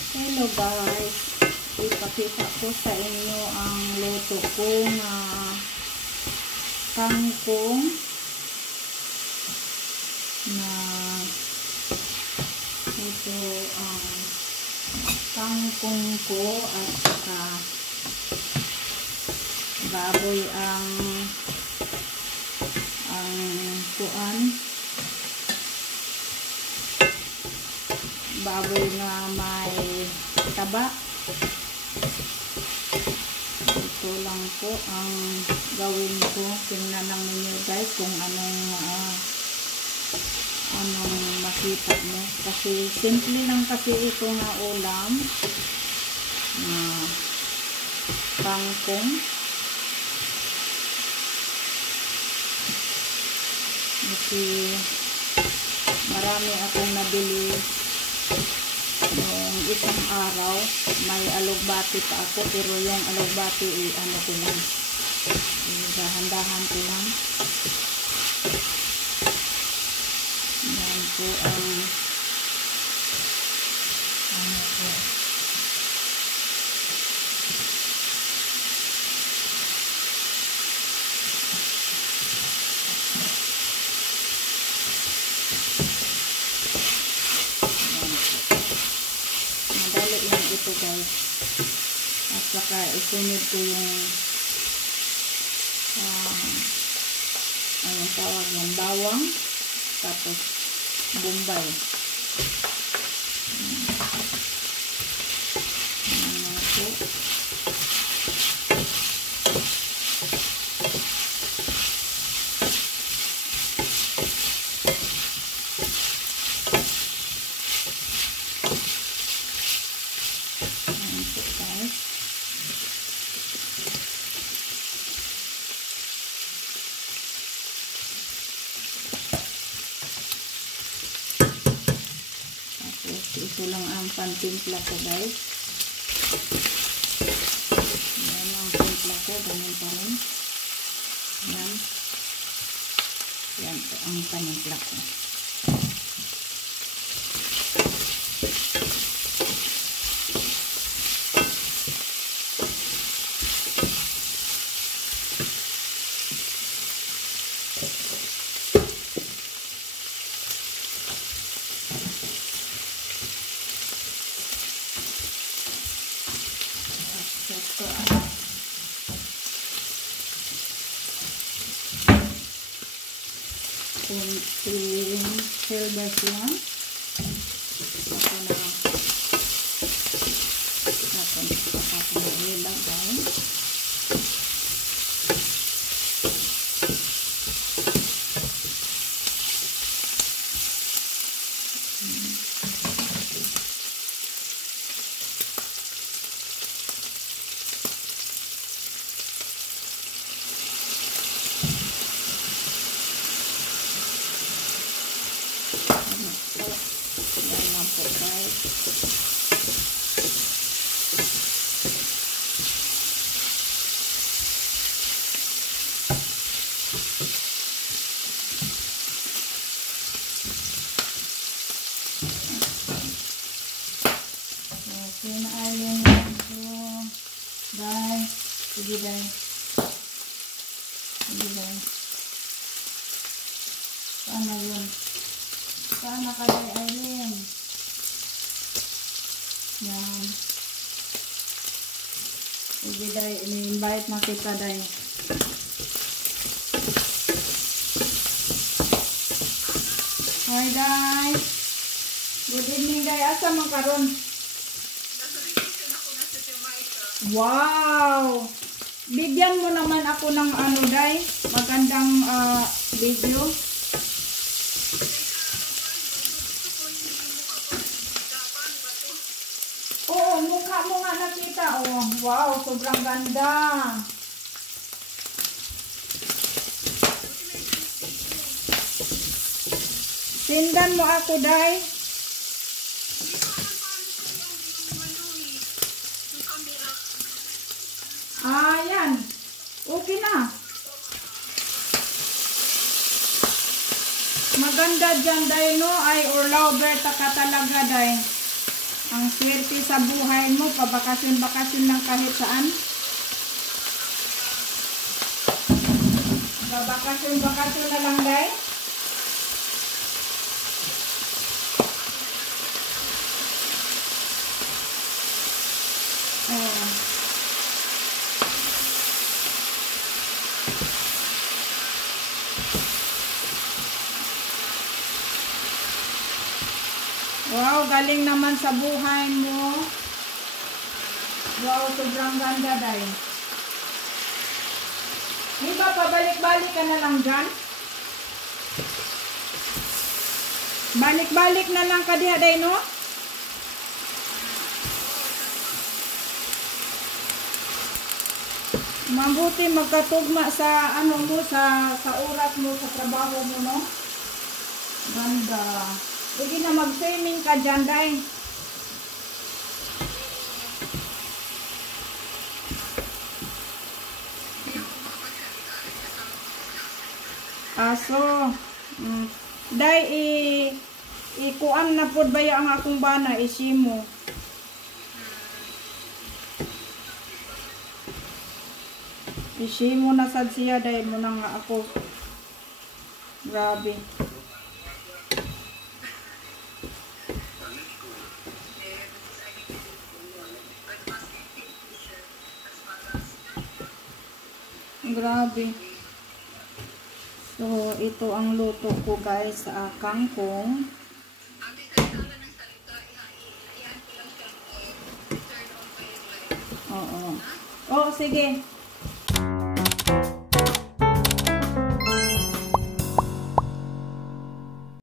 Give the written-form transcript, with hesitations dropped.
Hello guys, ipakita ko sa inyo ang luto kong kangkong na ito ang kangkong ko at saka baboy ang kuan, baboy na may taba. Ito lang po ang gawin ko. Tingnan lang ninyo guys kung anong makita mo. Kasi simple lang kasi ito nga ulam na kangkong. Kasi marami akong nabili noong isang araw. May alugbati pa ako, pero yung alugbati ano ko lang, dahan-dahan ko lang. Yan po ang ano po. Ito guys, at saka isunod ko yung anong tawag ng bawang, tapos bombay. Ito lang ang pantimpla ko guys. Yan ang timpla ko, ganun pa rin. Yan. Yan po ang panimpla ko. Kunting silver lang. Ako na ilang guys. Yan lang po guys. Okay na ayun ito guys. Sige guys. Sige guys. Paano yun? Paano ka day Aileen? Yan. Sige day, ini-invite na kita day. Hi guys. Good evening day. Asa man karon? Wow! Bigyan mo naman ako ng ano day, magandang video. Oo, mukha mo nga nakita. Oh, wow, sobrang ganda. Sindan mo ako day. Yan. Okay na. Maganda dyan day no. Ay, or lover ka talaga day. Ang swerte sa buhay mo, pabakasyon-bakasyon lang kahit saan. Pabakasyon-bakasyon na lang, day. Oh. Wow, galing naman sa buhay mo. Wow, sobrang ganda, day. Di ba, pabalik-balik ka na lang dyan? Balik-balik na lang ka diha, day, no? Mabuti magkatugma sa ano mo, sa oras mo, sa trabaho mo, no? Ganda. Sige na, mag-swimming ka dyan, day. Aso. Day, ikuan na pod ba ang akong bana, isimo. Isimo na sad siya, day mo na nga ako. Grabe. Grabe. So, ito ang luto ko, guys, sa kangkong. Oo. Oh, sige.